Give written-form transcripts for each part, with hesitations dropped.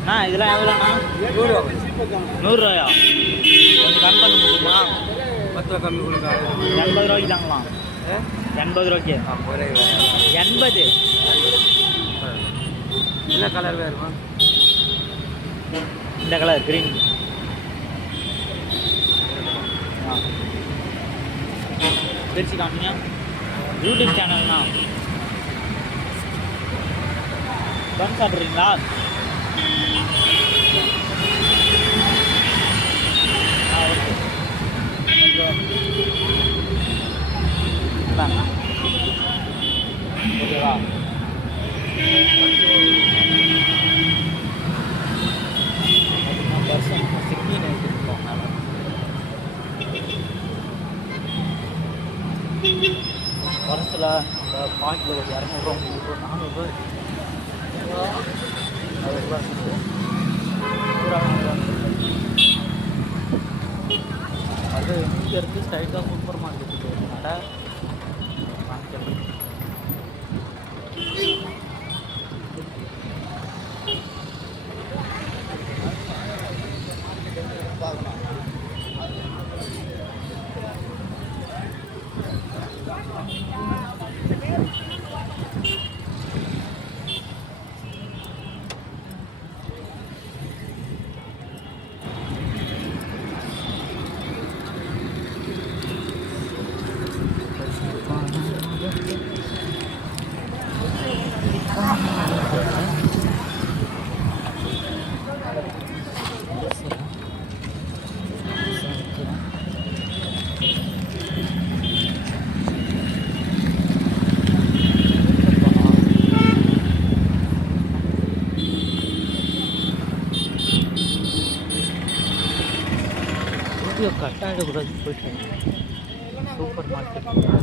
அண்ணா இதெல்லாம் எவ்வளோண்ணா? 100 ரூபாயா? கொஞ்சம் கம்மி பண்ண முடியுமா? 10 ரூபா கம்மி கொடுங்க. 80 ரூபாய்க்கு தாங்களா? 80 ரூபாய்க்கு 80. என்ன கலர் வேணுமா? இந்த கலர் க்ரீன். பிரிச்சு காமிங்க. யூடியூப் சேனல்ண்ணா. பன் சாப்பிட்றீங்களா? ஓகேவா? வருஷத்தில் இந்த பாக்கில் ஒரு 200 ரூபா 400 அது இங்கே இருக்குது. ஸ்ட்ரைட்டாக சூப்பர் மார்க்கெட்டுக்கு வரதுனால வாங்கிக்கலாம். கட்டாயிடக்கூடாதுன்னு போயிட்டு சூப்பர் மார்க்கெட் அம்மா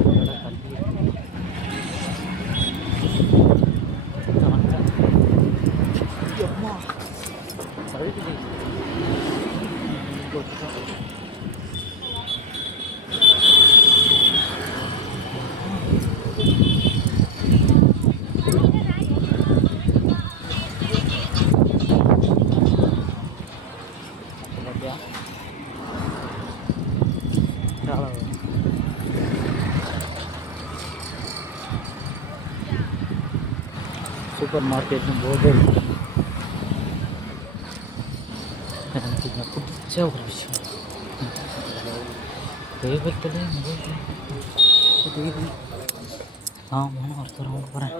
பழுது சூப்பர் மார்க்கெட்னு போது எனக்கு இங்கே பிடிச்ச ஒரு விஷயம் தெய்வத்திலே ஆமாம் ஒருத்தர் வாங்க போகிறேன்.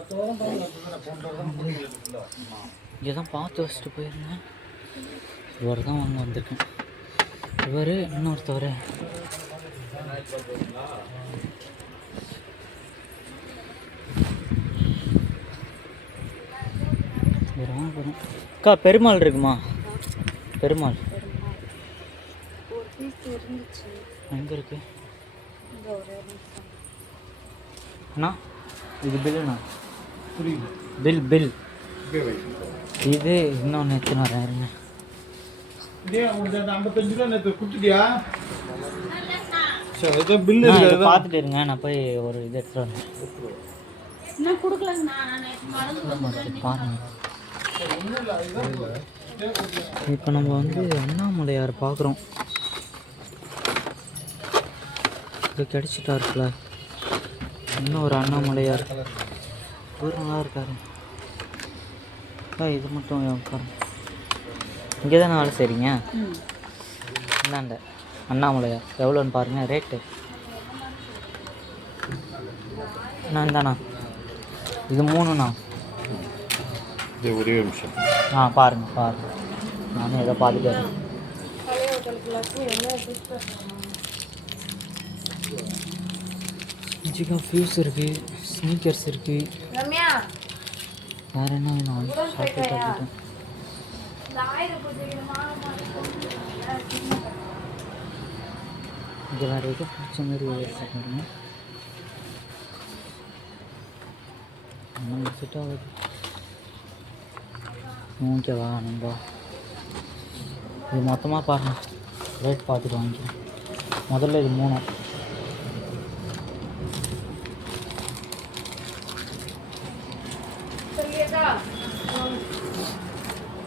இங்கே தான் பார்த்து வச்சுட்டு போயிருந்தேன். இவர் தான் வாங்க வந்திருக்கேன். இவர் இன்னொருத்தவர் அக்கா பெருமாள் இருக்குமா? பெருமாள் எங்கே இருக்கு அண்ணா? இது பில்லுண்ணா. பில் பில் இது இன்னொன்று எத்தனை வரேன்? 55 ரூபா நேற்று கொடுத்துட்டியா? பார்த்துட்டு இருங்க, நான் போய் ஒரு இது எடுத்துட்டு வரேன். பாருங்க, இப்போ நம்ம வந்து அண்ணாமலையார் பார்க்குறோம். இது கிடச்சிட்டா இருக்குல்ல. இன்னும் ஒரு அண்ணாமலையார் ஒரு நல்லா இருக்காரு. இது மட்டும் உட்காரு. இங்கே தானே வேலை செய்கிறீங்க? இந்தாண்ட அண்ணாமலையார் எவ்வளோன்னு பாருங்கள் ரேட்டு. நான் தானா இது 3ண்ணா. இது ஒரே நிமிஷம். பாருங்கள் நானும் எதை பார்த்துட்டேன். சிக்கன் ஃபியூஸ் இருக்குது, ஸ்னீக்கர்ஸ் இருக்குது. வேறு என்ன வேணும்? சாப்பிட்டு இதெல்லாம் இருக்குது. பிடிச்ச மாதிரி சாப்பிடுங்க. செட் ஆகுது. ஓகேவா? நம்ம இது மொத்தமாக பாருங்கள், ரேட் பார்த்துட்டு வாங்கிக்கிறேன். முதல்ல இது 3.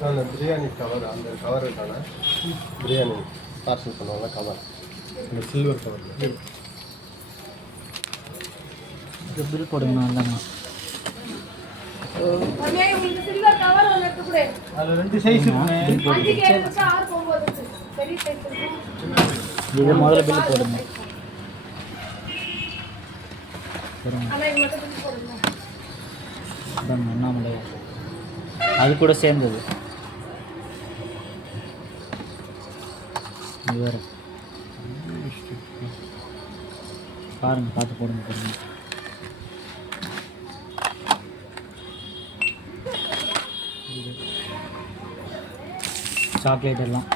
அந்த பிரியாணி கவர், அந்த கவர் இருக்கானே பிரியாணி பார்சல் பண்ணுவாங்க கவர், இந்த சில்வர் கவர். இது பில் போடுங்கண்ணா. இல்லைண்ணா அதில் 2 சைஸ் இருக்குண்ணே. இது முதல்ல பில் போடுங்க. அண்ணாமலையா அது கூட சேர்ந்தது. இது வேறு பாருங்க, பார்த்து போடுங்க பாருங்க. சாக்லேட் எல்லாம்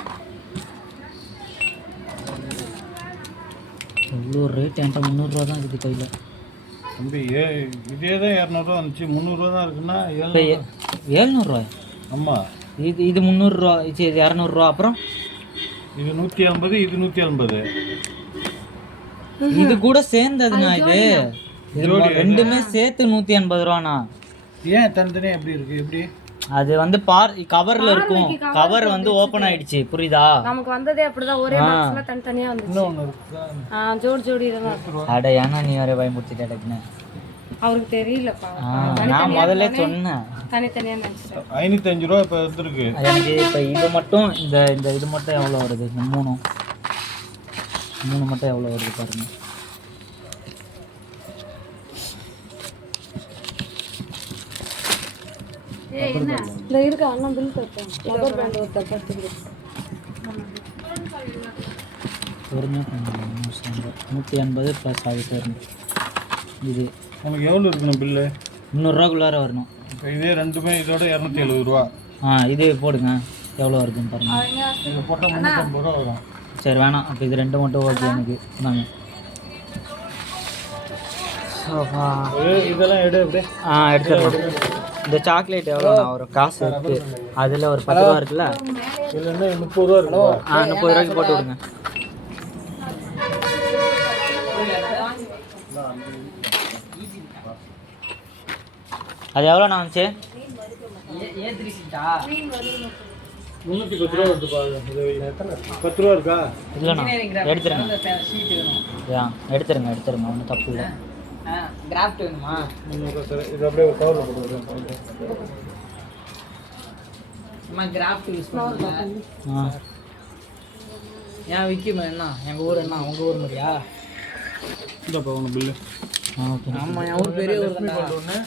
எவ்வளோ ரேட்? என்கிட்ட 300 ரூபா தான் இருக்குது கையில். தம்பி இதே தான் 200 வந்துச்சு, 300 தான் இருக்குன்னா 700 ஆமாம். இது 300 ரூபா, இது 200 அப்புறம் இது 150, இது 150. இது கூட சேர்ந்ததுண்ணா. இது ரெண்டுமே சேர்த்து 180 ரூபாண்ணா. ஏன் தனித்தனியாக எப்படி இருக்கு? எப்படி அது வந்து கவர்ல இருக்கும், கவர் வந்து ஓபன் ஆயிடுச்சு, புரியுதா? நமக்கு வந்ததே அப்படிதான், ஒரே பாக்ஸ்ல தனித்தனியா வந்துச்சு. இன்னொன்று இருக்கா? ஜோடி ஜோடி இதெல்லாம். அட ஏன்னா நீ வேற பயமுறுத்திட்ட டக்குன்னு. அவருக்கு தெரியலப்பா, நான் முதல்ல சொன்னேன் தனித்தனியா நினைச்சிட்டேன். 505 ரூபா இப்போ வந்துருக்கு எனக்கு. இப்போ இது மட்டும் இந்த இது மட்டும் எவ்வளோ வருது? இந்த 3 மட்டும் எவ்வளோ வருது பாருங்க. இந்த இருக்கு அண்ணா பில் கட்டேன். ரப்பர் பேண்ட் ஒரு டப்பா எடுத்துக்கிட்டு. பொறுமையாக பண்ணுங்க. 180 ப்ளஸ் அது சேரும். இது உங்களுக்கு எவ்வளோ இருக்கணும் பில்லு? 300 வரணும். இப்போ இதே ரெண்டுமே இதோட 270 ரூபா. இது போடுங்க, எவ்வளோ வருதுன்னு பாருங்க. இது போட்டால் 350 ரூபா வரும். சரி வேணாம், அப்போ இது 2 மட்டும் ஓகே எனக்கு. நாங்கள் இதெல்லாம் எடு அப்படியே. எடுத்துடலாம். இந்த சாக்லேட் எவ்வளோண்ணா ஒரு காசு இருக்குது? அதில் ஒரு 10 ரூபா இருக்குல்ல? இல்லைன்னா 30 ரூபா இருக்கும். 30 ரூபாய்க்கு போட்டு விடுங்க. அது எவ்வளோண்ணா வந்துச்சு? 310 ரூபா வருதுப்பா. இது எத்தனை? 10 ரூபா இருக்கா? இல்லைண்ணா எடுத்துருங்க. எடுத்துருங்க, ஒன்றும் தப்பு இல்லை. கிராஃப்ட் வேணுமா? இது அப்படியே ஒரு கவரில் போட்டு கிராஃப்ட் யூஸ் பண்ணுங்க. ஏன் விற்கும் என்ன? எங்கள் ஊர் என்ன உங்கள் ஊர் மாதிரியா? இல்லைப்பா ஒன்று பில்லு. ஓகே. ஆமாம், என் ஊர் பெரிய ஊர்.